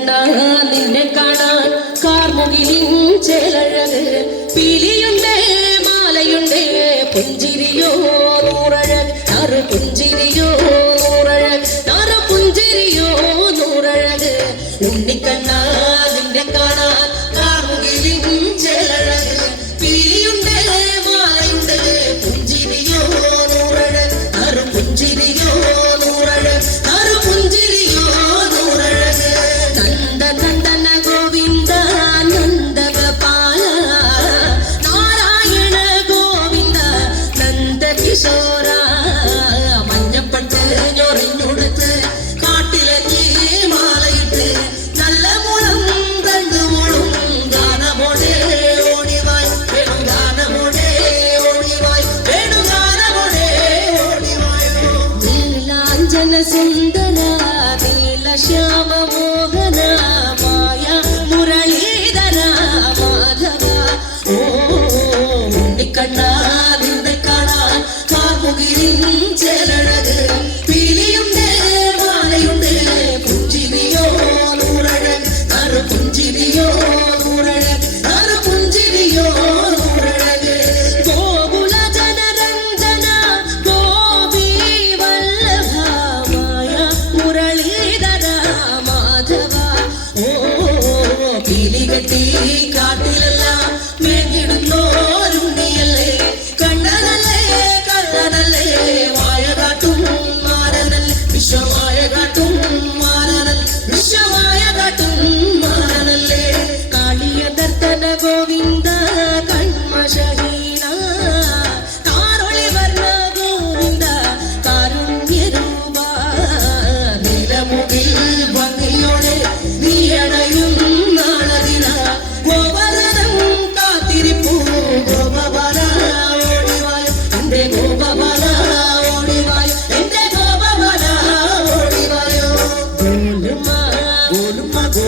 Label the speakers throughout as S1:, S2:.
S1: കണ്ട നിന്നെ കാണാൻ കാർമുകിലിൻ ചെലഴക് പിലിയുണ്ട് മാലയുണ്ട്. പുഞ്ചിരിയോ നൂറഴക് ആറ് പുഞ്ചിരിയോ നൂറഴക് ആറ് പുഞ്ചിരിയോ നൂറഴക്. ഉണ്ണിക്കണ്ണ നിന്നെ കാണാൻ നിന്നെ കാണാൻ കാമുകിരിഞ്ചല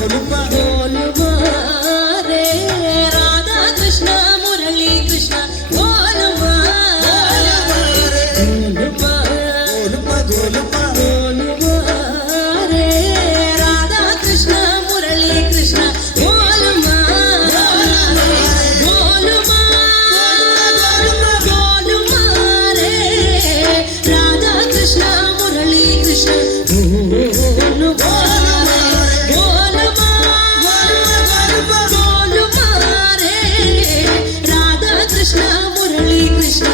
S1: Oh, Murali Krishna, Golu Golu Krishna Murali Krishna.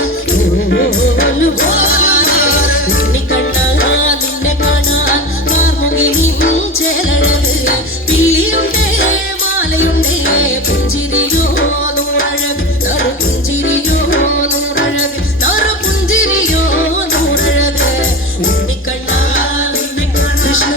S1: നിന്നെ കണ്ടാ നിന്നെ കാണാൻ മാർമുകിലും ചേരഴക് പിള്ളിയുണ്ട് മാലയുണ്ട് പുഞ്ചിരിയോ നൂറഴക്. നറു പുഞ്ചിരിയോ നൂറഴക്. നറു പുഞ്ചിരിയോ നൂറഴക്. നിന്നെ കണ്ടാ നിന്നെ കൃഷ്ണ